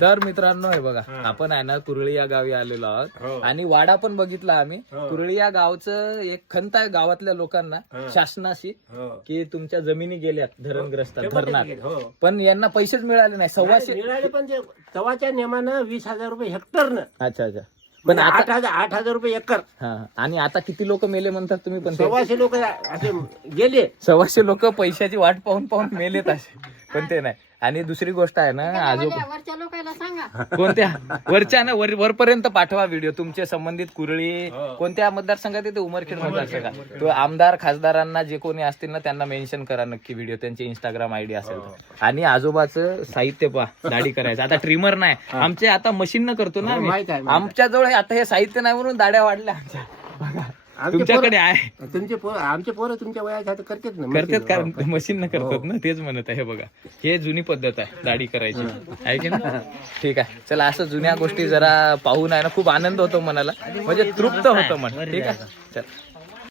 तर मित्रांनो हे बघा, आपण आहे ना कुरळी या गावी आलेलो आहोत आणि वाडा पण बघितला आम्ही. कुरळी या गावचं एक खंत आहे गावातल्या लोकांना शासनाशी, की तुमच्या जमिनी गेल्यात धरणग्रस्त धरणात, पण यांना पैसेच मिळाले नाही. 1,200 मिळाले, पण ते तवाच्या नियमानं 20,000 रुपये हेक्टरनं. अच्छा अच्छा. पण 8,000 रुपये एकर. हा, आणि आता किती लोक मेले म्हणतात तुम्ही? पण 1,200 लोक असे गेले. 1,200 लोक पैशाची वाट पाहून पाहून मेलेत असे, पण ते नाही. आणि दुसरी गोष्ट आहे ना, आजोबा वरच्या लोकांना सांगा. कोणत्या वरच्या ना वरपर्यंत पाठवा व्हिडिओ तुमचे संबंधित कुरळी कोणत्या मतदारसंघात येते? उमरखेड मतदारसंघात. तो आमदार खासदारांना जे कोणी असतील ना त्यांना मेन्शन करा नक्की व्हिडिओ, त्यांचे इंस्टाग्राम आयडी असेल तर. आणि आजोबाचं साहित्य पहा, दाढी करायचं. आता ट्रिमर नाही आमचे, आता मशीन न करतो ना माहित आहे, आम्ही. आमच्याजवळ आता हे साहित्य नाही म्हणून दाढ्या वाढल्या आमच्या. बघा, तुमच्याकडे आहे. आमचे पोरं तुमच्या वयाच्या आता करतात ना, करतात, कारण मशीन न करतात ना, तेच म्हणत आहे. हे बघा, हे जुनी पद्धत आहे दाढी करायची, आहे की ना? ठीक आहे, चला असं जुन्या गोष्टी जरा पाहून आहे ना खूप आनंद होतो मनाला, म्हणजे तृप्त होतं मन. ठीक आहे, चल.